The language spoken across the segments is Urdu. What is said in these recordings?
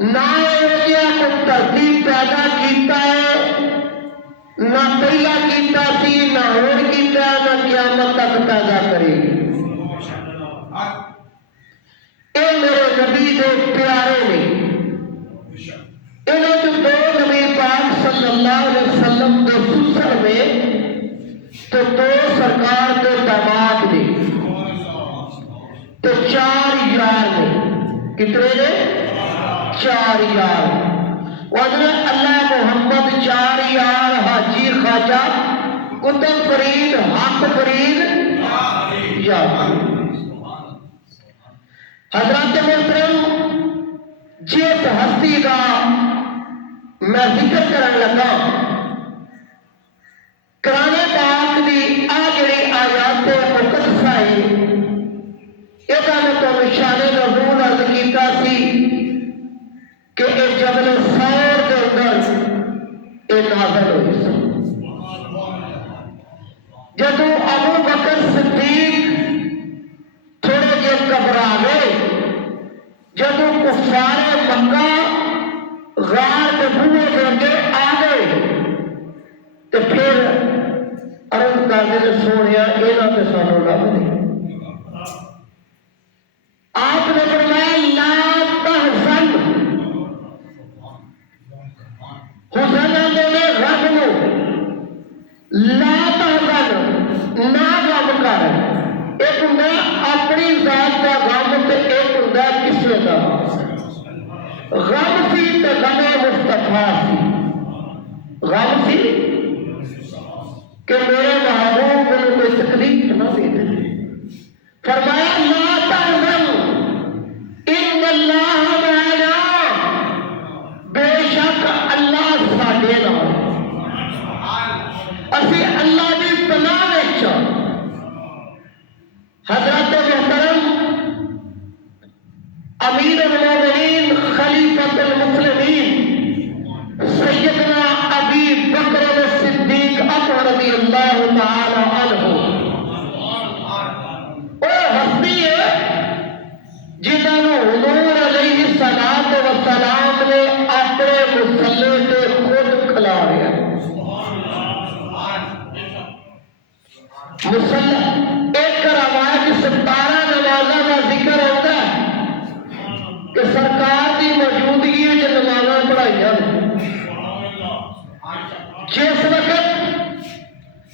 نہ کوئی ترتیب پیدا کیتا ہے، نہ پہلا کیتا سی، نہ اور کیتا، نہ قیامت تک پیدا کرے گی۔ اے میرے نبی دے پیارے نے، انہوں نے دو نبی پاک صلی اللہ علیہ وسلم دے سسر میں تو دو سرکار کے داماد نے تو چار یار نے۔ کتنے نے؟ چار یار۔ وجہ اللہ محمد چار یار حاجی خواجہ قطب فرید حق فرید یار۔ حضرات محترم، جس ہستی کا میں ذکر کرنے لگا، قرآن پاک دی آ جڑی آیات مقدسہ ہے، یہ میں تو نشان نزول عرض کیتا سی کہ اے جبل ثور دے اندر اے نازل ہوئی سی۔ جدو ابو بکر صدیق تھوڑے جے گھبرا گئے، جدو کفار مکہ غار کے بوئے دے آ گئے، تو پھر عرض کرتے سونیا یہاں تے سانو لب نہیں۔ آپ نے فرمایا لا تحزن، حسن نے رب نو لا تحزن، نہ غم کر۔ ایک ہوں اپنی ذات کا غم تے ایک ہوں کسے کا غم سی تے غم مصطفیٰ سی۔ غم سی کہ میرے محبوب نے کوئی تکلیف نہ دے دے۔ فرمایا لا تحزن ان اللہ معنا، بے شک اللہ ساڈے نال، اسی اللہ دی پناہ وچ۔ حضرت محترم امیر المومنین خلیفۃ المسلمین سیدنا ابی بکر صدیق اکبر رضی اللہ تعالی عنہ وہ ہستی ہے جنہوں نے حضور علیہ السلام نے اپنے مصلے سے خود کھلا رہا۔ مصلہ ایک روایت 17 نمازوں کا ذکر ہوتا ہے کہ سرکار کی موجودگی میں نمازاں پڑھائی جائیں۔ جس وقت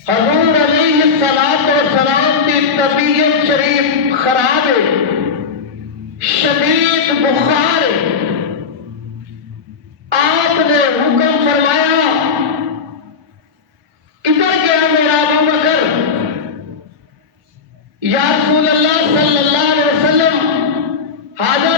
حضور علیہ السلام کی طبیعت شریف خراب ہے، شدید بخار ہے، آپ نے حکم فرمایا کدھر گیا میرا ابو بکر؟ یا رسول اللہ صلی اللہ علیہ وسلم، حاضر